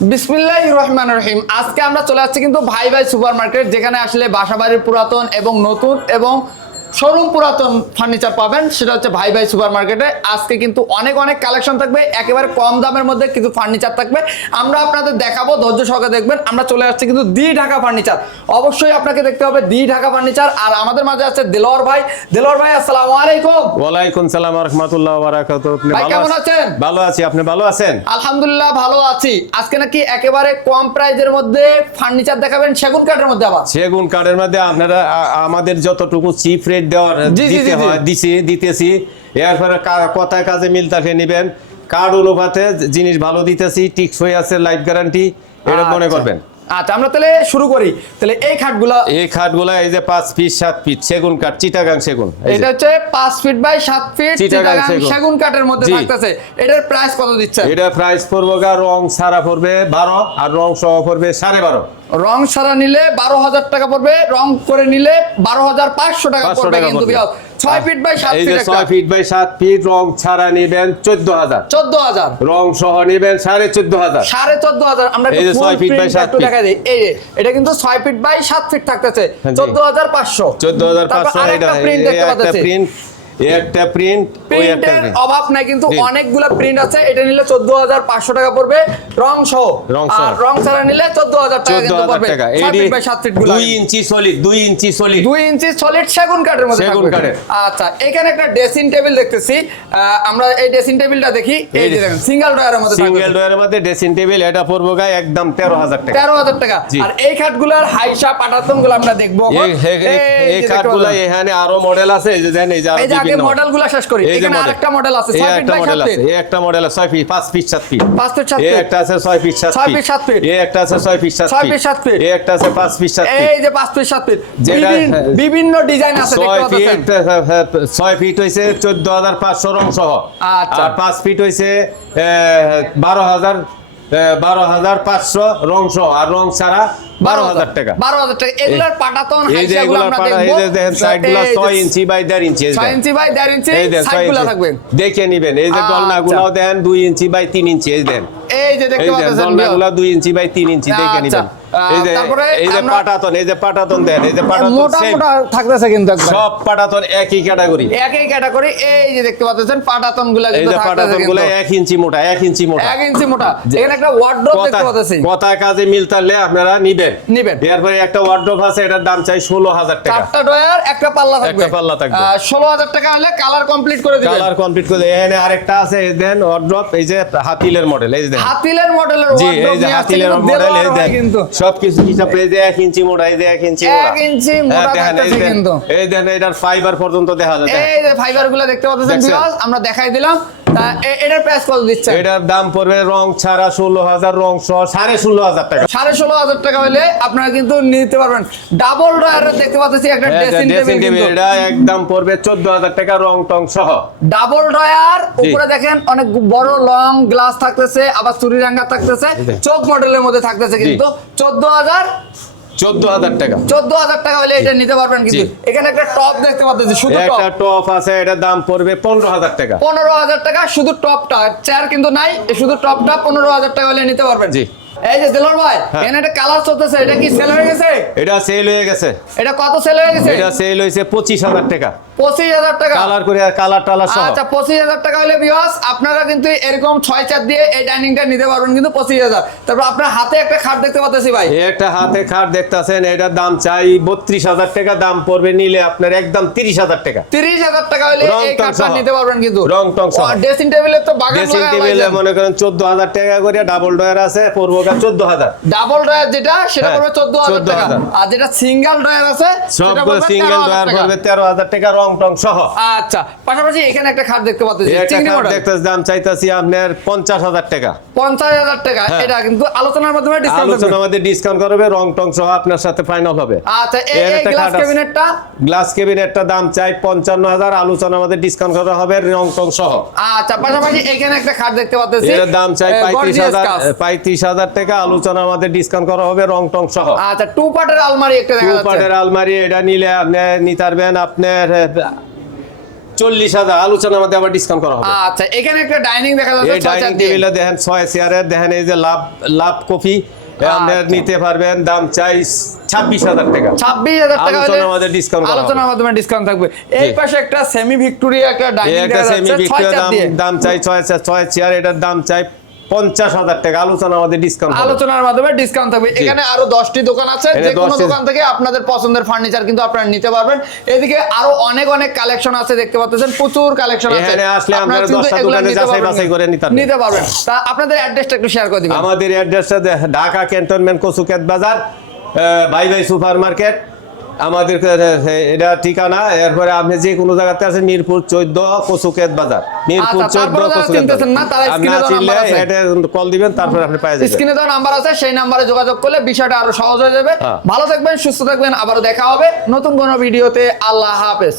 বিসমিল্লাহির রহমানির রহিম। আজকে আমরা চলে আসছি কিন্তু ভাই ভাই সুপার মার্কেট, যেখানে আসলে বাসাবাড়ির পুরাতন এবং নতুন এবং শোরুম পুরাতন ফার্নিচার পাবেন। সেটা হচ্ছে ভাই ভাই সুপার মার্কেটে। আজকে কিন্তু অনেক অনেক কালেকশন থাকবে, একেবারে কম দামের মধ্যে কিছু ফার্নিচার থাকবে, আমরা আপনাদের দেখাবো, ধৈর্য সহকারে দেখবেন। আমরা চলে আসছি কিন্তু দি ঢাকা ফার্নিচার, অবশ্যই আপনাকে দেখতে হবে দি ঢাকা ফার্নিচার। আর আমাদের মাঝে আছে দেলোয়ার ভাই। দেলোয়ার ভাই, আসসালামু আলাইকুম। ওয়ালাইকুম সালাম ওয়া রাহমাতুল্লাহি ওয়া বারাকাতুহু। আপনি ভাই কেমন আছেন? ভালো আছি, আপনি ভালো আছেন? আলহামদুলিল্লাহ ভালো আছি। আজকে নাকি একেবারে কম প্রাইজের মধ্যে ফার্নিচার দেখাবেন, সেগুন কাঠের মধ্যে। আবার সেগুন কাঠের মধ্যে আপনারা আমাদের যতটুকু চিপ রেট দেওয়ার দিতেছি, এরপরে কথায় কাজে মিল থাকে নেবেন। কার্ড অনুপাতে জিনিস ভালো দিতেছি, টিকসই আছে, লাইফ গ্যারান্টি, এটা মনে করবেন। আচ্ছা, আমরা তাহলে শুরু করি। তাহলে এই খাটগুলা এই যে 5 ফিট 7 ফিট সেগুন কাঠ, চিটাগাং সেগুন। এটা হচ্ছে 5 ফিট বাই 7 ফিট চিটাগাং সেগুন কাঠের মধ্যে থাকতেছে। এটার প্রাইস কত দিচ্ছেন? এটা প্রাইস পড়বে রং ছাড়া পড়বে 12 আর রং সহ পড়বে 12.5। রং ছাড়া নিলে 12,000 টাকা পড়বে, রং করে নিলে 12,500 টাকা পড়বে। কিন্তু 6 feet by 7 feet, 6 feet by 7 feet রং ছাড়া নেবেন 14,000 রং সহ নেবেন 14,500 14,500। আমরা এই যে 6 ফিট বাই 7 ফিট দেখা দেই, এই এটা কিন্তু 6 ফিট বাই 7 ফিট থাকতেছে 14,500। 14,500। এটা প্রিন্ট দেখতে পাচ্ছেন, একটা প্রিন্ট প্রিন্টের অভাব নাই, কিন্তু অনেকগুলা প্রিন্ট আছে। এটা নিলে 14,500 টাকা পড়বে রং সহ, আর রং ছাড়া নিলে 14,000 টাকা কিন্তু পড়বে। 6 ফিট বাই 7 ফিট গুলো 2 ইঞ্চি সলিড 2 ইঞ্চি সলিড সেগুন কাঠের মধ্যে সেগুন কাঠের। আচ্ছা, এখানে একটা ড্রেসিং টেবিল দেখতেছি। আমরা এই ড্রেসিং টেবিলটা দেখি। এই যে দেখেন সিঙ্গেল ড্রয়ারের মধ্যে, সিঙ্গেল ড্রয়ারের মধ্যে ড্রেসিং টেবিল। এটা পড়বে গায় একদম 13,000 টাকা। 13,000 টাকা। আর এই খাটগুলোর হাইসা পাটাতন গুলো আমরা দেখবো। এই খাটগুলো এখানে আরো মডেল আছে, এই যে দেন, এই যে আগে মডেলগুলো শেষ করি। এখানে আরেকটা মডেল আছে 6 ফিট বাই 7 ফিট। এই একটা মডেল আছে 6 ফিট 5 ফিট 7 ফিট 5 ফিট 7 এই ফিট। একটা আছে 6 ফিট 7 6 ফিট 7 ফিট। এই একটা আছে 6 ফিট 7 ফিট 7 ফিট। এই একটা আছে 5 ফিট 7 ফিট। এই যে 5 ফিট 7 ফিট বিভিন্ন ডিজাইন আছে, দেখতে পাচ্ছেন। 6 ফিট হইছে 14,500 রং সহ। আচ্ছা, আর 5 ফিট হইছে 12,500 রং সহ, আর রং ছাড়া 12,000 টাকা। 12,000 টাকা। এগুলার পাটাতন এই যে হাইসাগুলো আমরা দেখব। এই যে দেখেন সাইডগুলো 6 inch by 1.5 inch, 6 inch by 1.5 ইঞ্চি এই যে সাইডগুলো থাকবে, দেখে নেবেন। এই যে দলনাগুলো দেন 2 ইঞ্চি বাই 3 ইঞ্চি, এই দেন, এই যে দেখতে পাচ্ছেন দলনাগুলো 2 ইঞ্চি বাই 3 ইঞ্চি, দেখে নেবেন। এই যে পাটাতন দেন, এই যে পাটাতন মোটা মোটা থাকতেছে, কিন্তু সব পাটাতন একই ক্যাটাগরি। এই যে দেখতে পাচ্ছেন পাটাতনগুলো, এই যে পাটাতনগুলো 1 ইঞ্চি মোটা 1 ইঞ্চি মোটা 1 ইঞ্চি মোটা। এখানে একটা ওয়ার্ড্রপ দেখতে পাচ্ছেন, কথা কাজে মিল থাকলে আপনারা নিবেন। এরপরে একটা ওয়ার্ড্রপ আছে, এটার দাম চাই 16,000 টাকা। 4টা ড্রয়ার, একটা পাল্লা থাকবে, 16,000 টাকা হলে কালার কমপ্লিট করে দিবেন। কালার কমপ্লিট করে এখানে আরেকটা আছে, এই দেন ওয়ার্ড্রপ, এই যে হাতিলের মডেল, এই যে হাতিলের মডেলের জি, এই যে হাতিলের মডেল, এই দেন কিন্তু সবকিছু হিসাব, এই যে 1 ইঞ্চি মোটা, এই যে 1 ইঞ্চি মোটা, 1 ইঞ্চি মোটা থাকতেছে কিন্তু। এই দেন এটার ফাইবার পর্যন্ত দেখা যায়, এই যে ফাইবারগুলো দেখতে পাচ্ছেন ভিউয়ার্স, আমরা দেখাই দিলাম। এটার প্রাইস কত দিচ্ছেন? এটার দাম পড়বে রং ছাড়া 16,000, রং সহ 16,500 টাকা। 16,500 টাকা হলে আপনারা কিন্তু নিতে পারবেন। ডাবল ড্রয়ার দেখতে পাচ্ছি একটা ড্রেসিং টেবিল, এটা একদম পড়বে 14,000 টাকা রং টং সহ। ডাবল ড্রয়ার, উপরে দেখেন অনেক বড় লং গ্লাস থাকতেছে, আবার চুরিরাঙ্গা থাকতেছে, চোখ মডেলের মধ্যে থাকতেছে, কিন্তু 14,000 টাকা। 14,000 টাকা হলে এটা নিতে পারবেন। কিন্তু এখানে একটা টপ দেখতে পাচ্ছেন, শুধু একটা টপ আছে, এটার দাম পড়বে 15,000 টাকা। 15,000 টাকা শুধু টপটা, চেয়ার কিন্তু নাই, শুধু টপটা 15,000 টাকা হলে নিতে পারবেন। জি, এই যে দেলোয়ার ভাই, এখানে একটা কালার চলতেছে, এটা কি সেল হয়ে গেছে? এটা সেল হয়ে গেছে। এটা কত সেল হয়ে গেছে? এটা সেল হইছে 25,000 টাকা। 25,000 টাকা কালার করে, কালার টালার সহ। আচ্ছা, 25,000 টাকা হলে ভিউয়ার্স আপনারা কিন্তু এরকম 6-4 দিয়ে এই ডাইনিংটা নিতে পারবেন, কিন্তু 25,000। তারপর আপনার হাতে একটা খাট দেখতে পাচ্ছি ভাই, একটা হাতে খাট দেখতাছেন, এটার দাম চাই 32,000 টাকা। দাম পড়বে নিলে আপনার একদম 30,000 টাকা। 30,000 টাকা হলে এই খাটটা নিতে পারবেন, কিন্তু রং টং সহ। ড্রেসিং টেবিলে তো বাগান ড্রেসিং টেবিলে মনে করেন 14,000 টাকা করে। ডাবল ড্রয়ার আছে, পড়বে 14,000। ডাবল ড্রয়ার যেটা, সেটা পড়বে 14,000 টাকা। আর যেটা সিঙ্গেল ড্রয়ার আছে, সেটা পড়বে সিঙ্গেল ড্রয়ার পড়বে 13,000 টাকা রং টং সহ। আচ্ছা, পাশাপাশি এখানে একটা খাট দেখতে পাচ্ছি, একটা খাট দেখতেছি, দাম চাইতাছি আপনার 50,000 টাকা। 50,000 টাকা। এটা কিন্তু আলোচনার মাধ্যমে ডিসকাউন্ট করবে, রং টং সহ আপনার সাথে ফাইনাল হবে। আচ্ছা, এই গ্লাস ক্যাবিনেটটা দাম চাই 55,000, আলোচনার মধ্যে ডিসকাউন্ট করা হবে, রং টং সহ। আচ্ছা, পাশাপাশি এখানে একটা খাট দেখতে পাচ্ছি, এর দাম চাই 35,000 টাকা, আলোচনার মধ্যে ডিসকাউন্ট করা হবে, রং টং সহ। আচ্ছা, 2 পার্টের আলমারি একটা দেখা যাচ্ছে। 2 পার্টের আলমারি, এটা নিলে আপনি নিতে পারবেন আপনার 40,000 আলোচনার মধ্যে আবার ডিসকাউন্ট করা হবে। আচ্ছা, এখানে একটা ডাইনিং দেখা যাচ্ছে এই ডাইনিং টেবিলে দেখেন 6 চেয়ারের, দেখেন এই যে লাভ কফি আপনারা আচ্ছা। নিতে পারবেন, দাম চাই 26,000 টাকা। 26,000 টাকা হলে আলোচনার মধ্যে ডিসকাউন্ট করা হবে। আলোচনার মাধ্যমে ডিসকাউন্ট থাকবে। এই পাশে একটা সেমি ভিক্টোরিয়া একটা এই ডাইনিং একটা দেখা সেমি যাচ্ছে 6 ভিক্টোরিয়া চার দিয়ে। দাম চাই 6 চেয়ার, এটার দাম চাই 50,000 টাকা। আলোচনার মধ্যে ডিসকাউন্ট হবে। আলোচনার মাধ্যমে ডিসকাউন্ট থাকবে। এখানে আরো 10টি দোকান আছে, এখানে যে কোনো 10টি দোকান থেকে আপনাদের পছন্দের ফার্নিচার কিন্তু আপনারা নিতে পারবেন। এদিকে আরো অনেক কালেকশন আছে, দেখতে পাচ্ছেন প্রচুর কালেকশন আছে। এখানে আসলে আপনারা আপনারা কিন্তু 10টা এগুলা দোকানে নিতে যাচাই পারবেন। বাছাই করে নিতে পারবেন। তা আপনাদের অ্যাড্রেসটা একটু শেয়ার করে দিবেন। আমাদের অ্যাড্রেসটা ঢাকা ক্যান্টনমেন্ট কচুক্ষেত বাজার, ভাই ভাই সুপার মার্কেট আমাদের এটা ঠিকানা। এরপরে আপনি যে কোনো জায়গাতে আছেন, মিরপুর 14 কচুক্ষেত বাজার, মিরপুর আচ্ছা, 14 তারপরে যারা কচুক্ষেত চিনতেছেন না, তারা বাজার। স্ক্রিনে না দেওয়া চিনলে নাম্বার আছে। এটা কল দিবেন, তারপর আপনি পেয়ে যাবেন। স্ক্রিনে দেওয়া নাম্বার আছে, সেই নাম্বারে যোগাযোগ করলে বিষয়টা আরো সহজ হয়ে যাবে। হ্যাঁ। ভালো থাকবেন, সুস্থ থাকবেন, আবারও দেখা হবে নতুন কোনো ভিডিওতে। আল্লাহ হাফেজ।